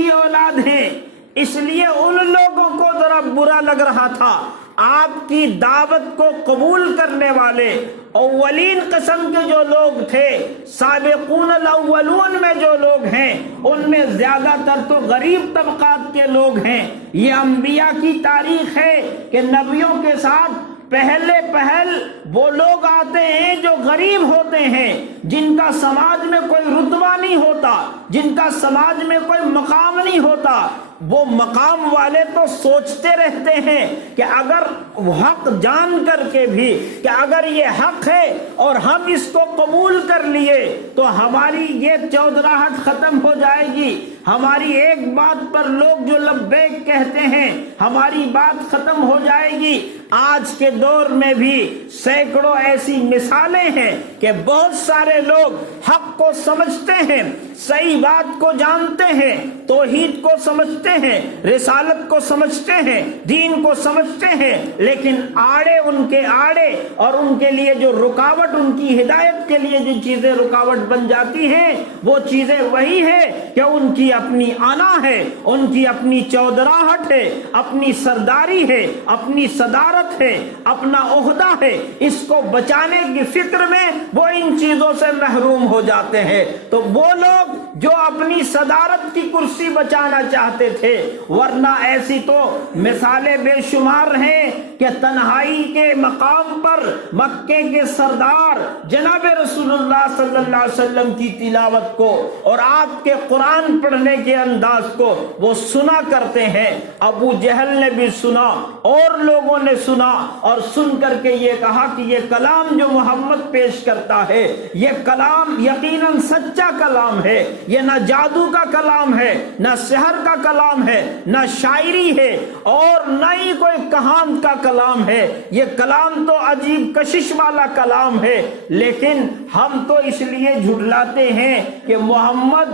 کی اولاد ہیں، اس لیے ان لوگوں کو ذرا برا لگ رہا تھا۔ آپ کی دعوت کو قبول کرنے والے اولین قسم کے جو لوگ تھے، سابقون الاولون میں جو لوگ ہیں، ان میں زیادہ تر تو غریب طبقات کے لوگ ہیں۔ یہ انبیاء کی تاریخ ہے کہ نبیوں کے ساتھ پہل وہ لوگ آتے ہیں جو غریب ہوتے ہیں، جن کا سماج میں کوئی رتبہ نہیں ہوتا، جن کا سماج میں کوئی مقام نہیں ہوتا۔ وہ مقام والے تو سوچتے رہتے ہیں کہ اگر حق جان کر کے بھی کہ اگر یہ حق ہے اور ہم اس کو قبول کر لیے تو ہماری یہ چودراہٹ ختم ہو جائے گی، ہماری ایک بات پر لوگ جو لبیک کہتے ہیں ہماری بات ختم ہو جائے گی۔ آج کے دور میں بھی سینکڑوں ایسی مثالیں ہیں کہ بہت سارے لوگ حق کو سمجھتے ہیں، صحیح بات کو جانتے ہیں، توحید کو سمجھتے ہیں، رسالت کو سمجھتے ہیں، دین کو سمجھتے ہیں، لیکن آڑے ان کے آڑے اور ان کے لیے جو رکاوٹ، ان کی ہدایت کے لیے جو چیزیں رکاوٹ بن جاتی ہیں وہ چیزیں وہی ہے کہ ان کی اپنی انا ہے، ان کی اپنی چودراہٹ ہے، اپنی سرداری ہے، اپنی صدارت ہے، اپنا عہدہ ہے۔ اس کو بچانے کی فکر میں وہ ان چیزوں سے محروم ہو جاتے ہیں۔ تو وہ لوگ جو اپنی صدارت کی کرسی بچانا چاہتے تھے، ورنہ ایسی تو مثالیں بے شمار ہیں کہ تنہائی کے مقام پر مکے کے سردار جناب رسول اللہ صلی اللہ علیہ وسلم کی تلاوت کو اور آپ کے قرآن پڑھنے کے انداز کو وہ سنا کرتے ہیں۔ ابو جہل نے بھی سنا اور لوگوں نے سنا، اور سن کر کے یہ کہا کہ یہ کلام جو محمد پیش کرتا ہے یہ کلام یقیناً سچا کلام ہے، یہ نہ جادو کا کلام ہے، نہ سحر کا کلام ہے، نہ شاعری ہے، اور نہ ہی کوئی کہان کا کلام ہے۔ یہ کلام تو عجیب کشش والا کلام ہے، لیکن ہم تو اس لیے جھٹلاتے ہیں کہ محمد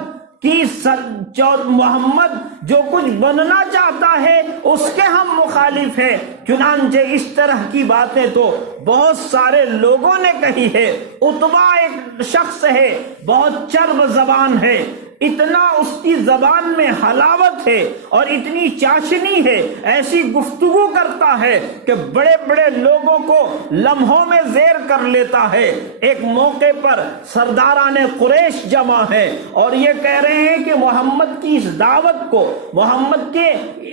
جو کچھ بننا چاہتا ہے اس کے ہم مخالف ہیں۔ چنانچہ اس طرح کی باتیں تو بہت سارے لوگوں نے کہی ہے۔ اتبا ایک شخص ہے، بہت چرب زبان ہے، اتنا اس کی زبان میں حلاوت ہے اور اتنی چاشنی ہے، ایسی گفتگو کرتا ہے کہ بڑے بڑے لوگوں کو لمحوں میں زیر کر لیتا ہے۔ ایک موقع پر سرداران قریش جمع ہیں اور یہ کہہ رہے ہیں کہ محمد کی اس دعوت کو، محمد کے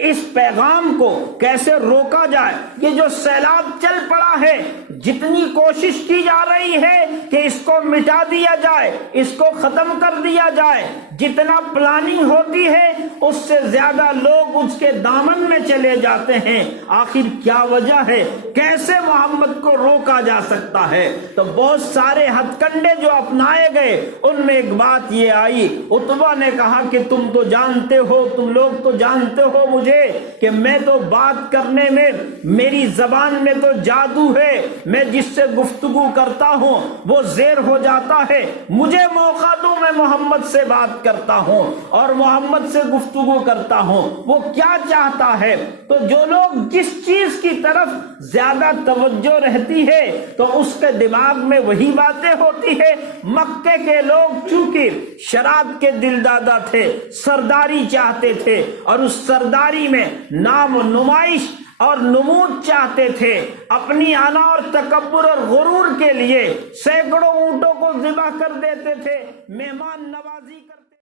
اس پیغام کو کیسے روکا جائے۔ یہ جو سیلاب چل پڑا ہے، جتنی کوشش کی جا رہی ہے کہ اس کو مٹا دیا جائے، اس کو ختم کر دیا جائے، جتنا پلاننگ ہوتی ہے اس سے زیادہ لوگ اس کے دامن میں چلے جاتے ہیں۔ آخر کیا وجہ ہے؟ کیسے محمد کو روکا جا سکتا ہے؟ تو بہت سارے ہتھ کنڈے جو اپنائے گئے، ان میں ایک بات یہ آئی، اتبا نے کہا کہ تم تو جانتے ہو، تم لوگ تو جانتے ہو مجھے کہ میں تو بات کرنے میں، میری زبان میں تو جادو ہے، میں جس سے گفتگو کرتا ہوں وہ زیر ہو جاتا ہے، مجھے موقع دو، میں محمد سے بات کرتا ہوں اور محمد سے گفتگو کرتا ہوں، وہ کیا چاہتا ہے۔ تو جو لوگ جس چیز کی طرف زیادہ توجہ رہتی ہے تو اس کے دماغ میں وہی باتیں ہوتی ہے۔ مکے کے لوگ چونکہ شراب کے دلدادہ تھے، سرداری چاہتے تھے اور اس سرداری میں نام و نمائش اور نمود چاہتے تھے، اپنی انا اور تکبر اور غرور کے لیے سینکڑوں اونٹوں کو ذبح کر دیتے تھے، مہمان نوازی